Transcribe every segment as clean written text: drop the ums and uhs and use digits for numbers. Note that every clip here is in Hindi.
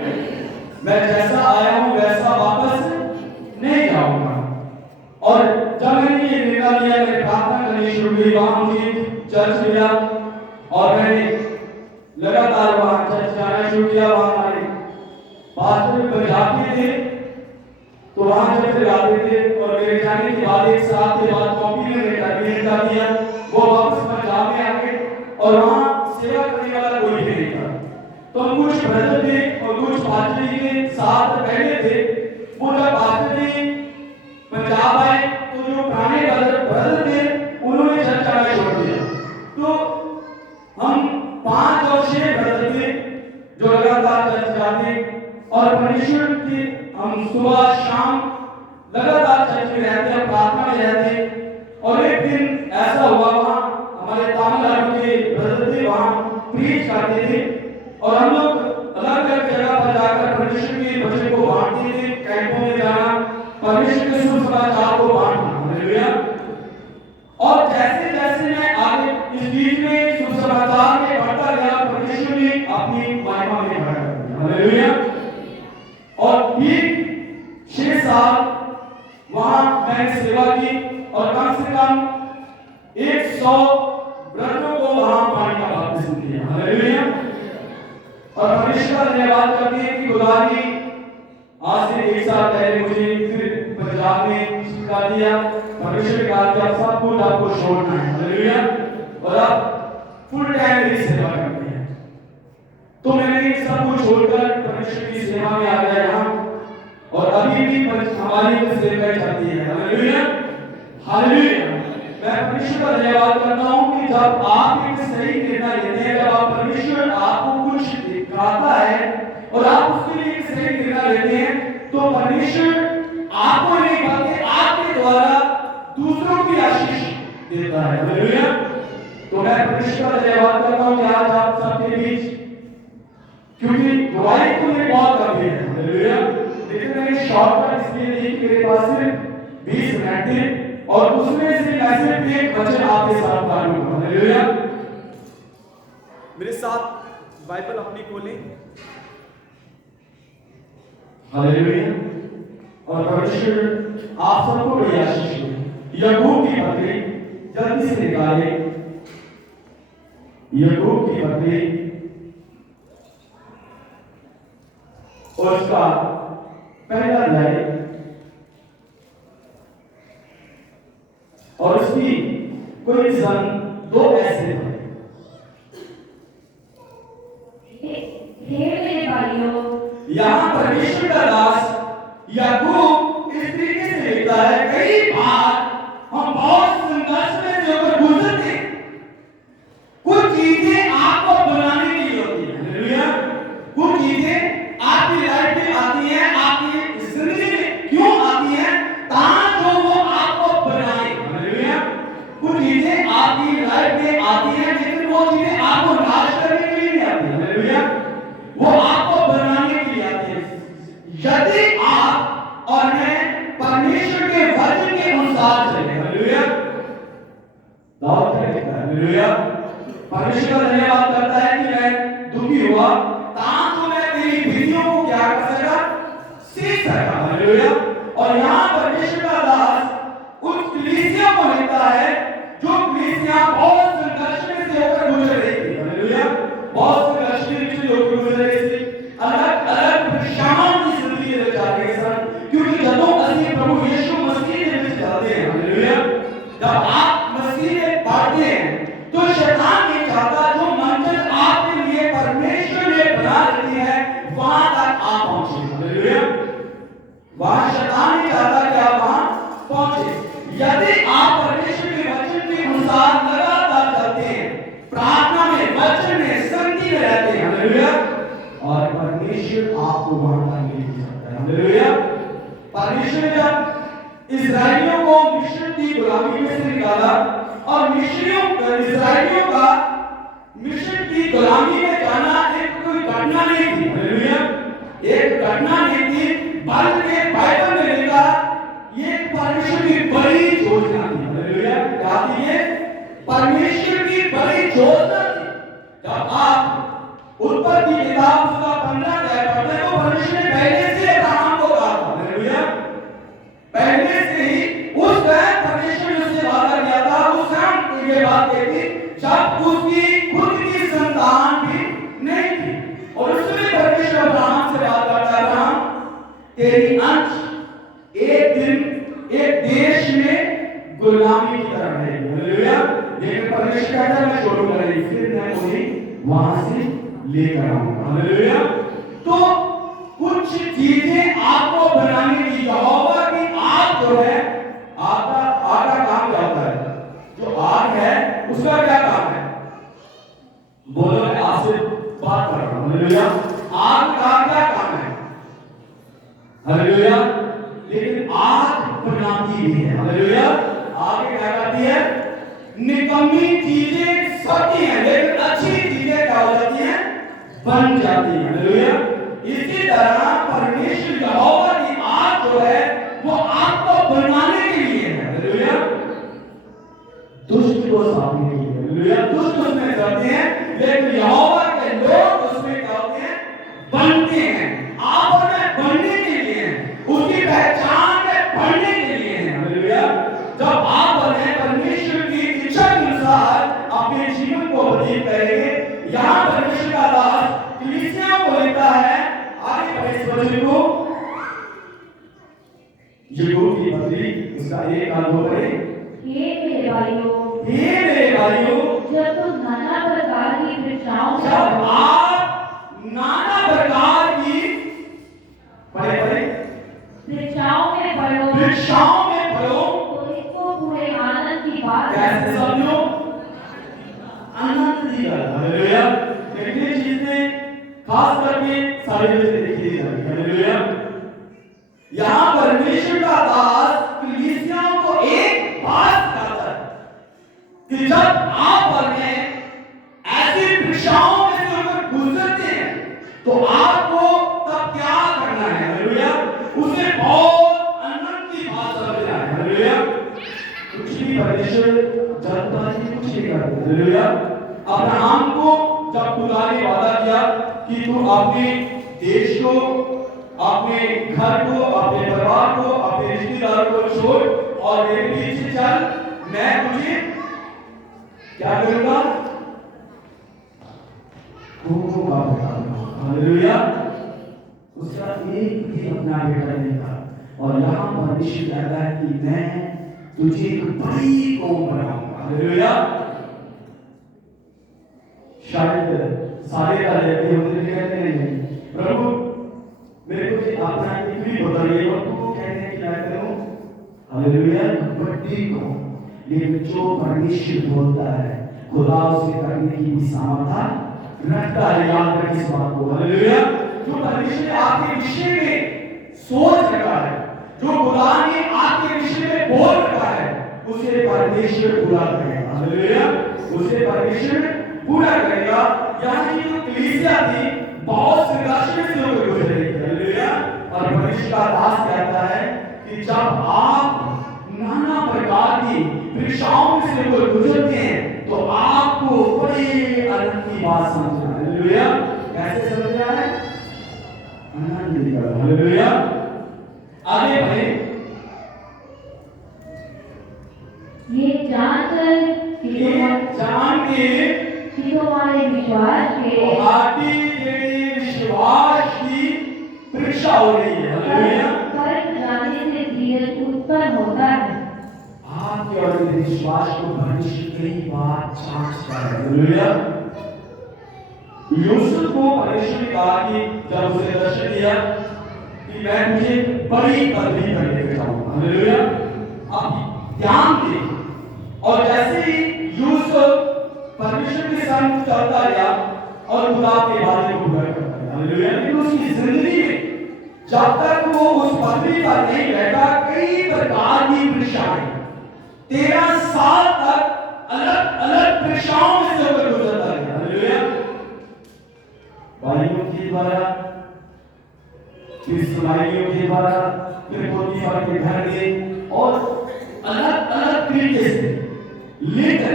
मैं जैसा आया हूं वैसा वापस नहीं जाऊंगा। और जब मैंने ये निर्णय लिया, मैंने प्रार्थना करनी शुरू की, वहां मुझे चर्च मिला और मैंने लगातार वहां चर्च जाना शुरू किया। वहां हमारे पास्टर पंजाबी थे, तो वहां चर्च जाते थे और मेरे जाने के बाद एक साल के बाद कॉपी में मेरा दिया, वो वापस पंजाब में आ गए और वहां सेवा करने वाला कोई भी नहीं था। तो हम कुछ ब्रदर थे और कुछ पास्टर जी के साथ पहले थे। वो जब पास्टर जी पंजाब आए तो जो पुराने ब्रदर थे उन्होंने चर्च आना छोड़ दिया। तो हम 5 और 6 ब्रदर थे जो लगातार चर्च जाते और परमेश्वर के हम सुबह शाम लगातार चर्च में रहते हैं, प्रार्थना में रहते। और एक दिन ऐसा हुआ, वहां हमारे तमिलनाडु के ब्रदर थे, वहां प्रीच करते थे और हम लोग अलग अलग जगह पर जाकर परमेश्वर के वचन को बांटते थे। कैंपों में जाना, परमेश्वर के सुसमाचार को बांटना। हालेलुया। और जैसे जैसे मैं आगे इस बीच में सुसमाचार में बढ़ता गया, परमेश्वर ने अपनी महिमा में भरा दिया। हालेलुया। और ठीक 6 साल वहां मैंने सेवा की और कम से कम 100 ब्रदरों को वहां पानी का बपतिस्मा दिया। हालेलुया। और परमेश्वर का धन्यवाद करते हैं कि गुलामी आज से 1 साल पहले मुझे फिर पंजाब में सिखा दिया। परमेश्वर का आप सब कुछ आपको छोड़ना है। हालेलुया। और आप फुल टाइम मेरी सेवा करते हैं। तो मैंने सब कुछ छोड़कर परमेश्वर की सेवा में आ गया यहाँ, और अभी भी हमारी सेवा चलती है। हालेलुया। हालेलुया। मैं परमेश्वर का धन्यवाद करता हूँ कि जब आप एक सही निर्णय लेते हैं, जब आप परमेश्वर आपको कुछ दिखाता है और आप उसके लिए एक सही निर्णय लेते हैं, तो परमेश्वर आपको नहीं बल्कि आपके द्वारा दूसरों की आशीष देता है। हालेलुया। तो मैं परमेश्वर का धन्यवाद करता हूँ कि आज आप सबके बीच, क्योंकि गवाही तो मेरे बहुत काफी है। हालेलुया। लेकिन मैंने शॉर्टकट इसलिए दी कि मेरे पास सिर्फ 20 मिनट थे और उसमें से मैं सिर्फ एक वचन आपके साथ बांटूंगा। हालेलुया। मेरे साथ बाइबल अपनी खोलें। हालेलुया। और परमेश्वर आप सबको बड़ी आशीष दे। याकूब की पत्री जल्दी से निकाले। याकूब की पत्री और उसका पहला अध्याय और उसकी कोई सन 2 ऐसे हैं। हे मेरे भाइयों, यहाँ परमेश्वर का दास याकूब इस तरीके से लिखता है, कई बार हम बहुत संघर्ष में से होकर गुजरते, कुछ चीजें आपको बनाने के लिए होती है। हालेलुया। कुछ चीजें आपकी लाइफ में आती हैं, आपकी जिंदगी में क्यों आती हैं? ताकि वो आपको बनाए। हालेलुया। कुछ चीजें आपकी लाइफ में आती हैं, लेकिन वो चीजें आपको नाश करने के लिए नहीं आती। हालेलुया। वो आपको बनाने के लिए आती है। यदि आप और मैं परमेश्वर के वचन के अनुसार चले। हालेलुया। दाऊद क्या कहता है? हालेलुया। परमेश्वर का धन्यवाद करता है कि मैं दुखी हुआ ताकि मैं तेरी विधियों को क्या कर सका, सीख सका। हालेलुया। और यहाँ परमेश्वर का दास उस कलीसिया को लिखता है जो कलीसिया बहुत संघर्ष में से होकर गुजर रही थी। हालेलुया। बहुत संघर्ष में से होकर गुजर रही थी, अलग अलग परेशान की जिंदगी में जा रहे सन, क्योंकि जब असली प्रभु यीशु मसीह के बीच जाते हैं। हालेलुया। जब आप मसीह में बढ़ते हैं तो शैतान ये चाहता जो मंजिल आपके लिए परमेश्वर ने बना रखी है वहां तक आप पहुंचे। हालेलुया। वहां शैतान ये चाहता कि आप वहां पहुंचे। यदि आप परमेश्वर के वचन के अनुसार लगातार चलते हैं, प्रार्थना में, वचन में, संगति में रहते हैं। हालेलुया। और परमेश्वर आपको वहां तक ले जाता है। हालेलुया। परमेश्वर जब इस्राएलियों को मिस्र की गुलामी में से निकाला, और इस्राएलियों का मिस्र की गुलामी में जाना एक कोई घटना नहीं थी। हालेलुया। एक घटना नहीं थी, बल्कि बाइबल में लिखा ये परमेश्वर की बड़ी योजना थी। हालेलुया। क्या थी ये? परमेश्वर की बड़ी योजना थी। जब आप उत्पत्ति की किताब उसका 15 अध्याय पढ़ते हो, तेरी अंश एक दिन एक देश में गुलामी की तरह रहेगी। हालेलुया। लेकिन परमेश्वर कहता है मैं छोड़ूंगा नहीं, फिर मैं उन्हें वहां से लेकर आऊंगा। हालेलुया। तो कुछ चीजें आपको बनाने की, यहोवा की आग जो है, आग का काम क्या होता है? जो आग है उसका क्या काम है? बोलो, मैं आपसे बात कर रहा हूं। हालेलुया। आग का क्या काम है? हालेलुया। लेकिन आग बनाती भी है। हालेलुया। आग क्या करती है? निकम्मी चीजें सड़ती हैं, लेकिन अच्छी चीजें क्या हो जाती हैं? बन जाती हैं। हालेलुया। इसी तरह परमेश्वर यहोवा की आग जो है वो आपको बनाने के लिए है। हालेलुया। दुष्ट को सामने के लिए। हालेलुया। दुष्ट उसमें करते हैं, लेकिन यहोवा के लोग उसमें क्या होते हैं? बनते हैं। आप और मैं बनने के लिए हैं, उसकी पहचान में बढ़ने के लिए हैं। हालेलुया। जब आप और मैं परमेश्वर की इच्छा के अनुसार अपने जीवन को व्यतीत करेंगे, यहाँ परमेश्वर का दास कलीसिया को लिखता है, आगे बढ़े इस वचन को, याकूब की पत्री उसका 1-2 पढ़े। हे मेरे भाइयों, जब तुम नाना प्रकार की परीक्षाओं में जब आप नाना प्रकार की परीक्षाओं में पड़ो, तो इसको पूरे आनंद की बात कैसे समझो? आनंद की बात। हालेलुया। कितनी चीजें खास करके सारी चीजें देखी जाती है। हालेलुया। यहाँ परमेश्वर का दास कलीसियाओं को एक बात कहता है कि जब आप और मैं ऐसी परीक्षाओं में से होकर गुजरते हैं, तो आपको तब क्या करना है? हालेलुया। उसे बहुत आनंद की बात समझना है। हालेलुया। कुछ भी परमेश्वर जल्दबाजी कुछ नहीं करता। हालेलुया। अब्राहम को जब खुदा ने वादा किया कि तू अपने देश को, अपने घर को, अपने परिवार को, अपने रिश्तेदारों को छोड़ और मेरे पीछे चल, मैं तुझे क्या करूंगा? हालेलुया। उसका एक भी अपना बेटा नहीं था, और यहाँ परमेश्वर कहता है कि मैं तुझे एक बड़ी कौम बनाऊंगा। हालेलुया। शायद सारे का लेते होते कहते हैं, प्रभु मेरे को अपना एक भी बताइए, और तू कहते हैं कि मैं करूं। हालेलुया। बड़ी कौम, लेकिन जो परमेश्वर बोलता है खुदा उसे करने की भी सामर्थ रखता है। याद रखिए इस बात को। हालेलुया। जो परमेश्वर ने आपके विषय में सोच रखा है, जो खुदा ने आपके विषय में बोल रखा है, उसे परमेश्वर पूरा करेगा। हालेलुया। उसे परमेश्वर पूरा करेगा। यानी जो कलीसिया थी बहुत संघर्ष में से होकर गुजर रही थी। हालेलुया। और परमेश्वर का दास कहता है कि जब आप नाना प्रकार की परीक्षाओं में से होकर गुजरते हैं, तो आपको बड़े आनंद की बात समझना है। हालेलुया। कैसे समझना है? आनंद लेकर। हालेलुया। आगे बढ़े। ये जानकर जान के कि तुम्हारे विश्वास के विश्वास की परीक्षा हो रही है। हालेलुया। परख जाने से धीरज उत्पन्न होता है। आपके और मेरे विश्वास को परमेश्वर कई बार जांचता है। हालेलुया। यूसुफ को परमेश्वर ने कहा कि जब उसे दर्शन दिया कि मैं तुझे बड़ी पदवी पर लेकर जाऊंगा। हालेलुया। अब ध्यान दें, और जैसे ही यूसुफ परमेश्वर के संग चलता गया और खुदा के वादे को पूरा करता गया। हालेलुया। लेकिन उसकी जिंदगी में जब तक वो उस पदवी पर नहीं बैठा, कई प्रकार की परीक्षाएं 13 साल तक अलग अलग परीक्षाओं में से होकर गुजरता गया। हालेलुया। भाइयों के द्वारा, फिर सुनाइयों के द्वारा, फिर पोतीफर के घर में, और अलग अलग तरीके से, लेकिन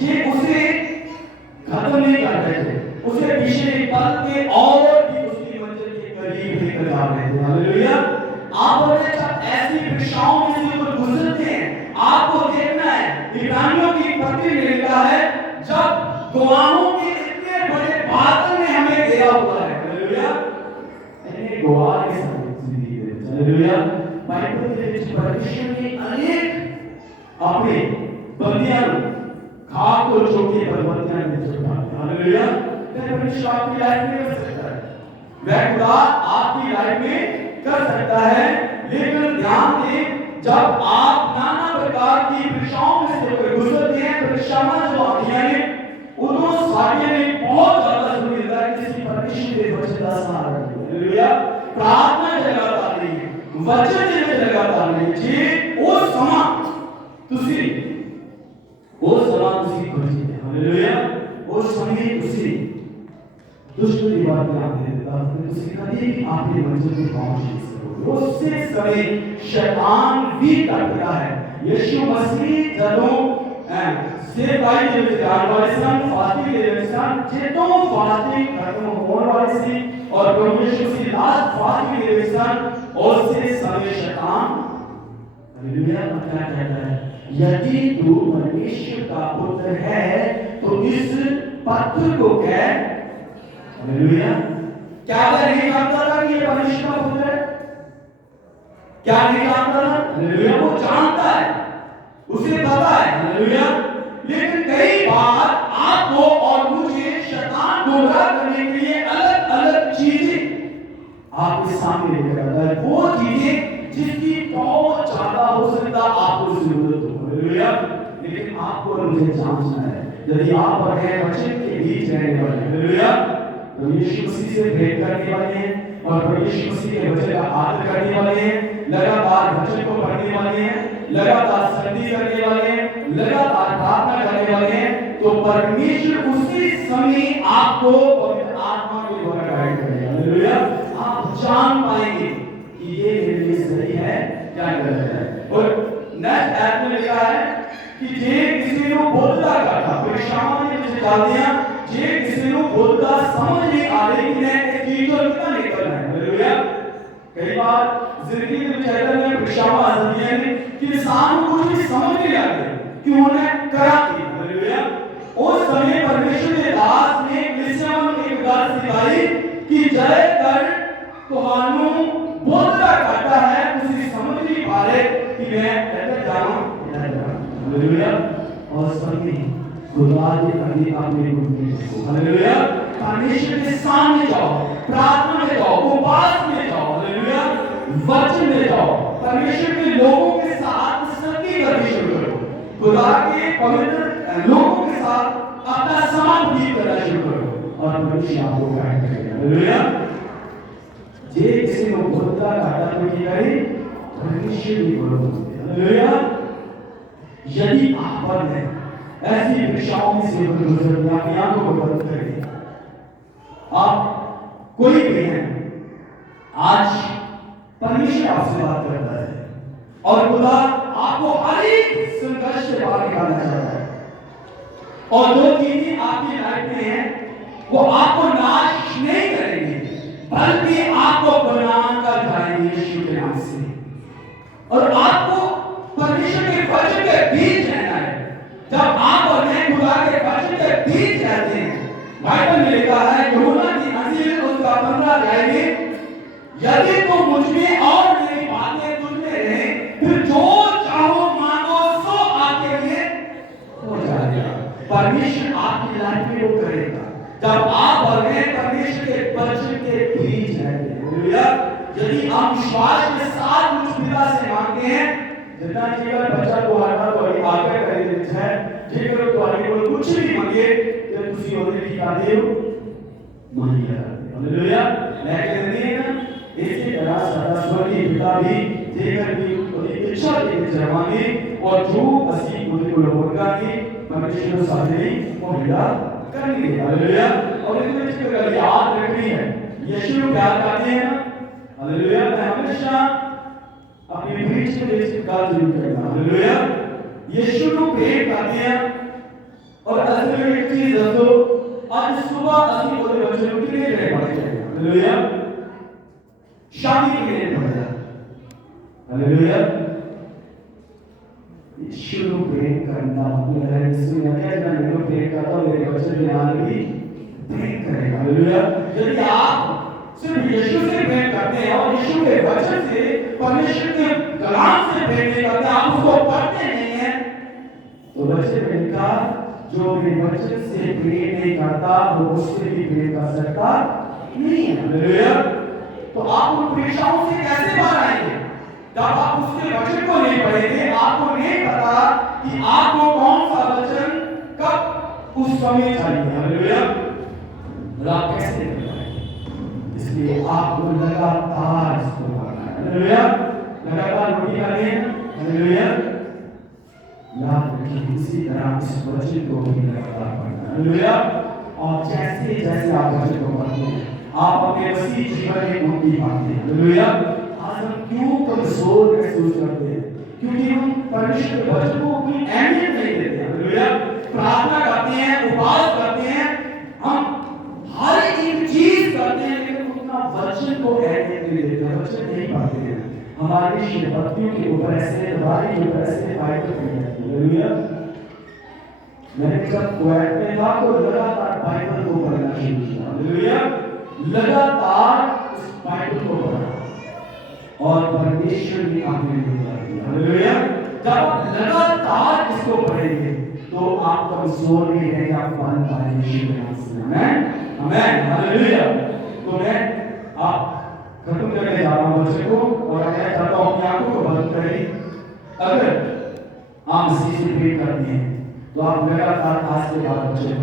ये उसे खत्म नहीं कर रहे थे, उसे पिछले पल के और भी उसकी मंजिल के करीब लेकर जा रहे थे। हालेलुया। आप और मैं जब ऐसी परीक्षाओं में से होकर गुजरते हैं, आपको देखना है इब्रानियों की पत्री में लिखा है, जब गवाहों के इतने बड़े बादल ने हमें घेरा हुआ है। हालेलुया। गवाह के साथ जिंदगी के विच परमेश्वर ने अनेक अपने बंदियां खाक को चौकी पर बंदियां ने चढ़ा दिया। हालेलुया। परमेश्वर आपकी लाइफ में कर सकता है, वह खुदा आपकी लाइफ में कर सकता है, लेकिन ध्यान दें जब आप नाना प्रकार की परीक्षाओं में से होकर गुजरते हैं, परीक्षाएं जो आती हैं उनको सामने में बहुत ज्यादा जरूरी होता है कि किसी परमेश्वर के वचन का सहारा लें। हालेलुया। प्रार्थना लगातार रहिए, वचन में लगातार रहिए। उस समय तुसी बचिए। हालेलुया। उस समय तुसी दुष्ट की बात ध्यान दे देता है, तुसी कभी भी आपके मंजिल पे पहुंच नहीं सकोगे। उससे समय शैतान भी डरता है। यीशु मसीह जदों से भाई के विचार वाले सन फास्टिंग के विचार जेतों फास्टिंग खत्म होने वाली थी और प्रभु यीशु मसीह लास्ट फास्टिंग के विचार और से समय शैतान हालेलुया क्या कहता है, यदि तू परमेश्वर का पुत्र है तो इस पत्थर को कह। हालेलुया। क्या वह नहीं जानता था कि ये परमेश्वर का पुत्र है? क्या नहीं जानता था? हालेलुया। वो जानता है, उसे पता है। हालेलुया। लेकिन कई बार आपको और मुझे शैतान गुमराह करने के लिए अलग अलग चीजें आपके सामने लेकर आता है, वो चीजें जिसकी बहुत ज्यादा हो सकता आपको जरूरत हो। हालेलुया। लेकिन आपको और मुझे जांचना है, यदि आप और मैं वचन के बीच रहने वाले हैं, हालेलुया, तो यीशु मसीह से भेंट करने वाले हैं और यीशु मसीह के वचन का आदर करने वाले हैं, लगातार वचन को पढ़ने वाले हैं, लगातार संधि करने वाले हैं, लगातार प्रार्थना करने वाले हैं, तो परमेश्वर उसी समय आपको पवित्र आत्मा के द्वारा गाइड करेगा। हालेलुया। आप जान पाएंगे कि ये मेरे लिए सही है क्या गलत है। और नेक्स्ट ऐप में लिखा है कि जे किसी को बोलता करता परीक्षाओं ने मुझे डाल दिया, जे किसी को बोलता समझ नहीं आ रही कि मैं एक चीज को कितना निकलना है। हालेलुया। कई बार जिंदगी में चैतन्य में परीक्षाएं आ जाती हैं कि इंसान को कुछ भी समझ नहीं आता कि उन्होंने करा क्या। हालेलुया। उस समय परमेश्वर के दास ने कलीसिया में एक बात सिखाई कि जय कर तुहानू बोलता करता है, उसे समझ नहीं पा रहे कि मैं इधर जाऊं इधर जाऊं। हालेलुया। और सभी खुदा के आगे अपने गुण को, हालेलुया, परमेश्वर के सामने जाओ, प्रार्थना में जाओ, उपवास में जाओ, हालेलुया, वचन में जाओ, परमेश्वर के लोगों के साथ संगति करनी शुरू करो, खुदा के पवित्र लोगों के साथ अपना समय व्यतीत करना शुरू करो और परमेश्वर आपको गाइड करेगा। हालेलुया। जे किसी को बोलता काटा तो क्या करे, परमेश्वर भी बोलता। हालेलुया। यदि आप पर है ऐसी परीक्षाओं में से गुजरते हैं, अपनी आंखों को बंद करें, आप कोई भी हैं, आज परमेश्वर आपसे बात करता है और खुदा आपको हर एक संघर्ष से बाहर निकालना चाहता है। और जो चीजें आपकी लाइफ में हैं वो आपको नाश नहीं करेंगे बल्कि आपको बनान कर जाएंगे यीशु के नाम से। और आपको परमेश्वर के वचन के बीच रहना है। जब आप और मैं खुदा के वचन के बीच रहते हैं, बाइबल में लिखा है यूहन्ना की अंजील उसका 15 अध्याय में, यदि तुम मुझ में और मेरी बातें तुझ में रहे, फिर जो चाहो मांगो सो आपके लिए हो जाएगा। परमेश्वर आपकी लाइफ में वो करेगा जब आप और मैं परमेश्वर के वचन के बीच रहते हैं। हालेलुया। यदि हम विश्वास के साथ उस पिता से मांगते हैं, जितना जीवन बच्चा को हटा तो आगे कर देता है, जेकर तो आगे कोई कुछ भी मांगे तो तुसी होने की कादियो मांगिया। हालेलुया। मैं कहते हैं ना, इसी तरह सरस्वती पिता भी जेकर भी उसकी इच्छा के जमाने और जो मसीह को होगा कि परमेश्वर सामने वो मिला करेंगे। हालेलुया। और इसमें इसको याद रखनी है, यीशु प्यार करते हैं ना। हालेलुया। मैं हमेशा अपनी बीच में इसकी बात जरूर करना। हालेलुया। यीशु को प्रेम करते हैं और असल में एक चीज दसो, आज सुबह असली बोले बच्चे लोग के लिए रहे पड़े हैं। हालेलुया। शादी के लिए पड़े हैं। हालेलुया। यीशु को प्रेम करना मतलब है इसमें क्या है, मैं लोग प्रेम करता हूं, मेरे बच्चे भी आगे भी प्रेम करेगा। हालेलुया। यदि आप सिर्फ यीशु से प्रेम करते हैं और यीशु के वचन से, परमेश्वर के कलाम से प्रेम नहीं करते, आप उसको पढ़ते नहीं हैं, तो वचन में लिखा, जो मेरे वचन से प्रेम नहीं करता वो मुझसे भी प्रेम कर सकता नहीं है। हालेलुया। तो आप उन परीक्षाओं से कैसे बाहर आएंगे जब आप उसके वचन को नहीं पढ़ेंगे, आपको नहीं पता कि आपको कौन सा वचन कब उस समय चाहिए। हालेलुया। और आप कैसे नहीं पाएंगे, इसलिए आपको लगातार इसको पढ़ना है। हालेलुया। लगातार रोटी करें। हालेलुया। याद रखिए, इसी तरह इस वचन को भी लगातार पढ़ना है। हालेलुया। और जैसे जैसे आप वचन को पढ़ते हैं, आप अपने मसीह जीवन में उन्नति पाते हैं। हालेलुया। आज हम क्यों कमजोर महसूस करते हैं? क्योंकि हम परमेश्वर के वचन को अपनी अहमियत नहीं देते। हालेलुया। प्रार्थना करते हैं, उपवास करते हैं, हम हर एक चीज करते हैं, लेकिन उतना वचन को अहमियत नहीं देते, वचन नहीं पढ़ते हैं। हमारी शिल्पतियों के ऊपर ऐसे, हमारे के ऊपर ऐसे फायदे नहीं है। हालेलुया। मैंने जब कुवैत में था तो लगातार बाइबल को पढ़ना शुरू किया। हालेलुया। लगातार इस बाइबल को पढ़ा और परमेश्वर की आज्ञा दी। हालेलुया। जब आप लगातार इसको पढ़ेंगे तो आप कमजोर नहीं रहेंगे, आप फल पाएंगे यीशु के नाम से। आमीन। आमीन। हालेलुया। तो मैं आप खत्म करने जा रहा हूं वचन को, और मैं चाहता हूं अपनी आंखों को बंद करें। अगर आप मसीह से प्रेम करते हैं तो आप लगातार आज के बाद वचन